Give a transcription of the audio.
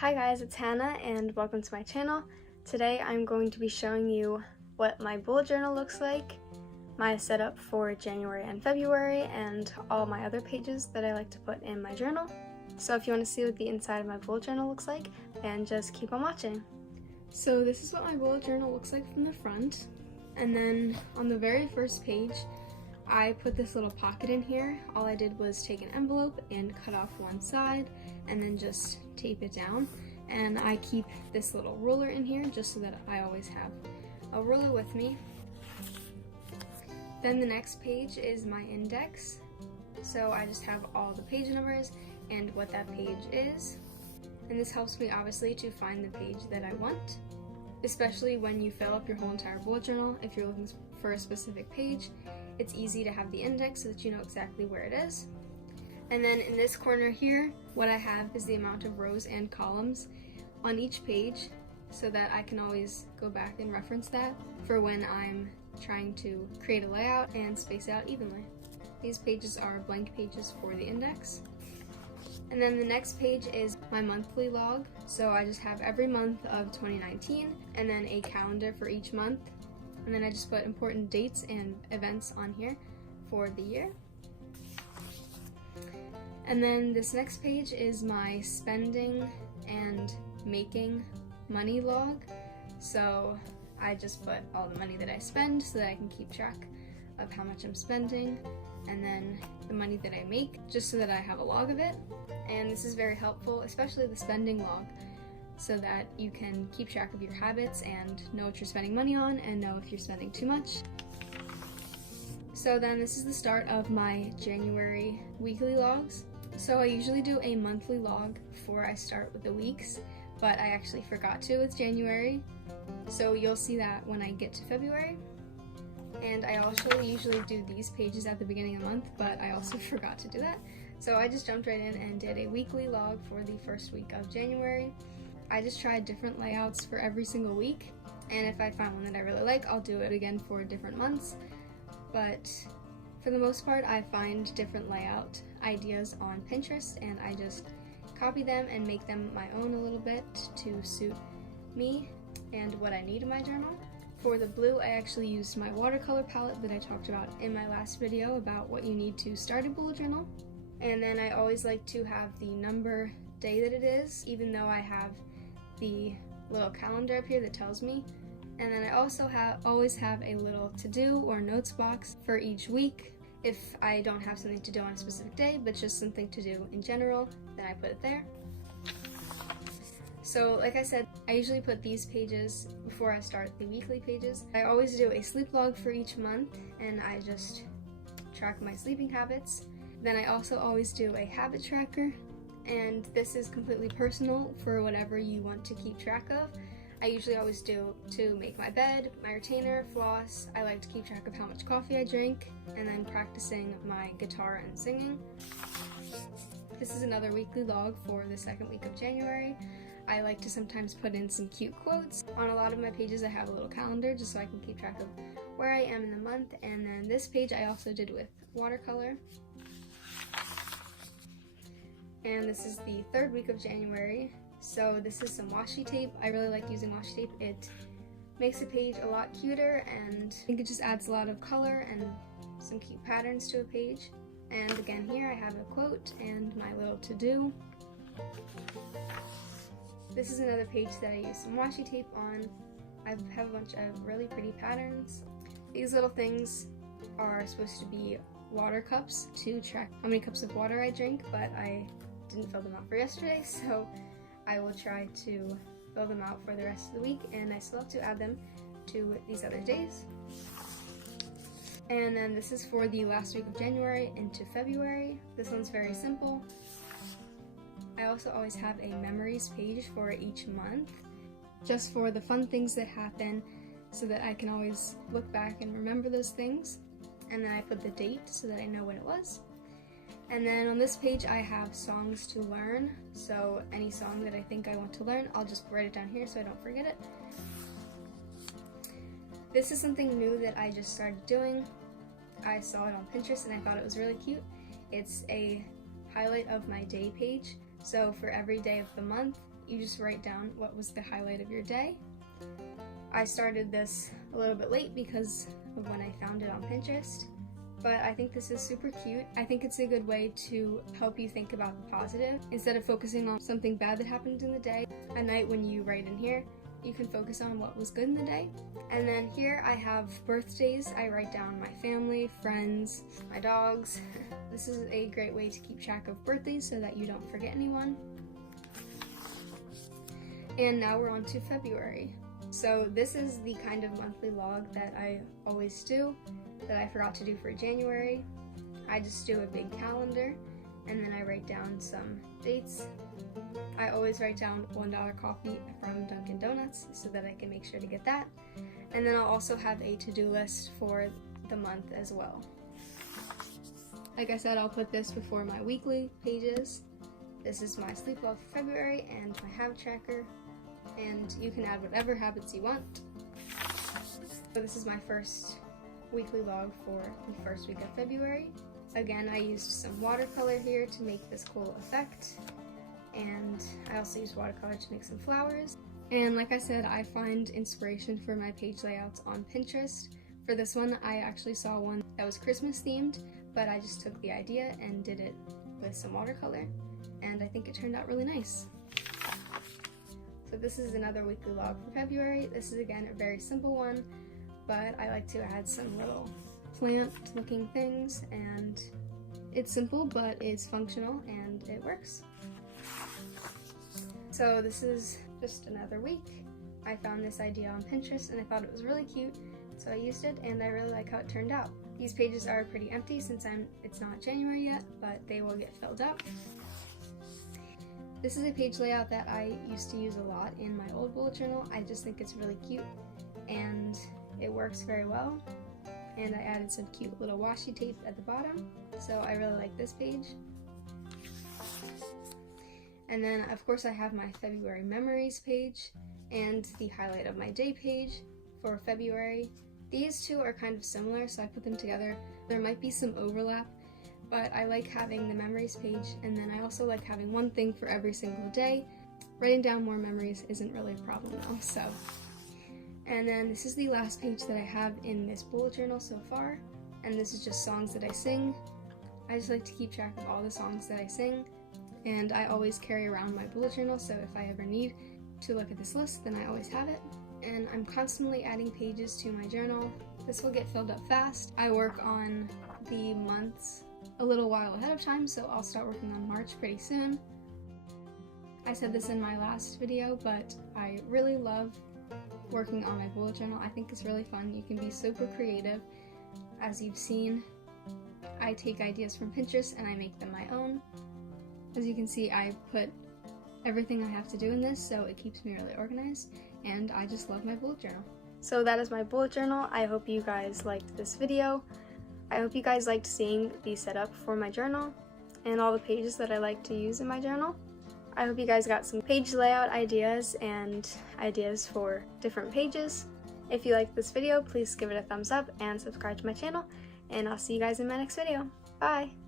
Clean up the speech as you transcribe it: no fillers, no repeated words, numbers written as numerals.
Hi guys, it's Hannah and welcome to my channel. Today I'm going to be showing you what my bullet journal looks like, my setup for January and February, and all my other pages that I like to put in my journal. So if you want to see what the inside of my bullet journal looks like, then just keep on watching. So this is what my bullet journal looks like from the front. And then on the very first page, I put this little pocket in here. All I did was take an envelope and cut off one side and then just tape it down. And I keep this little ruler in here just so that I always have a ruler with me. Then the next page is my index. So I just have all the page numbers and what that page is. And this helps me obviously to find the page that I want, especially when you fill up your whole entire bullet journal. If you're looking for a specific page, it's easy to have the index so that you know exactly where it is. And then in this corner here, what I have is the amount of rows and columns on each page so that I can always go back and reference that for when I'm trying to create a layout and space it out evenly. These pages are blank pages for the index. And then the next page is my monthly log. So I just have every month of 2019 and then a calendar for each month. And then I just put important dates and events on here for the year. And then this next page is my spending and making money log. So I just put all the money that I spend so that I can keep track of how much I'm spending, and then the money that I make just so that I have a log of it. And this is very helpful, especially the spending log, so that you can keep track of your habits and know what you're spending money on and know if you're spending too much. So then this is the start of my January weekly logs. So I usually do a monthly log before I start with the weeks, but I actually forgot to with January. So you'll see that when I get to February. And I also usually do these pages at the beginning of the month, but I also forgot to do that. So I just jumped right in and did a weekly log for the first week of January. I just tried different layouts for every single week, and if I find one that I really like, I'll do it again for different months. But for the most part, I find different layout ideas on Pinterest, and I just copy them and make them my own a little bit to suit me and what I need in my journal. For the blue, I actually used my watercolor palette that I talked about in my last video about what you need to start a bullet journal. And then I always like to have the number day that it is, even though I have the little calendar up here that tells me. And then I also always have a little to-do or notes box for each week. If I don't have something to do on a specific day, but just something to do in general, then I put it there. So like I said, I usually put these pages before I start the weekly pages. I always do a sleep log for each month, and I just track my sleeping habits. Then I also always do a habit tracker, and this is completely personal for whatever you want to keep track of. I usually always do to make my bed, my retainer, floss. I like to keep track of how much coffee I drink, and then practicing my guitar and singing. This is another weekly log for the second week of January. I like to sometimes put in some cute quotes. On a lot of my pages I have a little calendar just so I can keep track of where I am in the month, and then this page I also did with watercolor. And this is the third week of January. So this is some washi tape. I really like using washi tape. It makes the page a lot cuter, and I think it just adds a lot of color and some cute patterns to a page. And again, here I have a quote and my little to-do. This is another page that I use some washi tape on. I have a bunch of really pretty patterns. These little things are supposed to be water cups to track how many cups of water I drink, but I didn't fill them out for yesterday, so I will try to fill them out for the rest of the week, and I still have to add them to these other days. And then this is for the last week of January into February. This one's very simple. I also always have a memories page for each month, just for the fun things that happen so that I can always look back and remember those things. And then I put the date so that I know when it was. And then on this page I have songs to learn, so any song that I think I want to learn, I'll just write it down here so I don't forget it. This is something new that I just started doing. I saw it on Pinterest and I thought it was really cute. It's a highlight of my day page. So for every day of the month, you just write down what was the highlight of your day. I started this a little bit late because of when I found it on Pinterest, but I think this is super cute. I think it's a good way to help you think about the positive instead of focusing on something bad that happened in the day. At night when you write in here, you can focus on what was good in the day. And then here I have birthdays. I write down my family, friends, my dogs. This is a great way to keep track of birthdays so that you don't forget anyone. And now we're on to February. So this is the kind of monthly log that I always do, that I forgot to do for January. I just do a big calendar, and then I write down some dates. I always write down $1 coffee from Dunkin' Donuts so that I can make sure to get that. And then I'll also have a to-do list for the month as well. Like I said, I'll put this before my weekly pages. This is my sleep log for February and my habit tracker. And you can add whatever habits you want. So this is my first weekly log for the first week of February. Again, I used some watercolor here to make this cool effect. And I also used watercolor to make some flowers. And like I said, I find inspiration for my page layouts on Pinterest. For this one, I actually saw one that was Christmas themed, but I just took the idea and did it with some watercolor. And I think it turned out really nice. So this is another weekly log for February. This is again a very simple one, but I like to add some little plant looking things, and it's simple but it's functional and it works. So this is just another week. I found this idea on Pinterest and I thought it was really cute, so I used it and I really like how it turned out. These pages are pretty empty since it's not January yet, but they will get filled up. This is a page layout that I used to use a lot in my old bullet journal. I just think it's really cute and it works very well. And I added some cute little washi tape at the bottom, so I really like this page. And then of course I have my February memories page and the highlight of my day page for February. These two are kind of similar, so I put them together. There might be some overlap, but I like having the memories page, and then I also like having one thing for every single day. Writing down more memories isn't really a problem now, so. And then this is the last page that I have in this bullet journal so far, and this is just songs that I sing. I just like to keep track of all the songs that I sing, and I always carry around my bullet journal, so if I ever need to look at this list, then I always have it. And I'm constantly adding pages to my journal. This will get filled up fast. I work on the months a little while ahead of time, so I'll start working on March pretty soon. I said this in my last video, but I really love working on my bullet journal. I think it's really fun. You can be super creative. As you've seen, I take ideas from Pinterest and I make them my own. As you can see, I put everything I have to do in this, so it keeps me really organized, and I just love my bullet journal. So that is my bullet journal. I hope you guys liked this video. I hope you guys liked seeing the setup for my journal and all the pages that I like to use in my journal. I hope you guys got some page layout ideas and ideas for different pages. If you liked this video, please give it a thumbs up and subscribe to my channel, and I'll see you guys in my next video. Bye!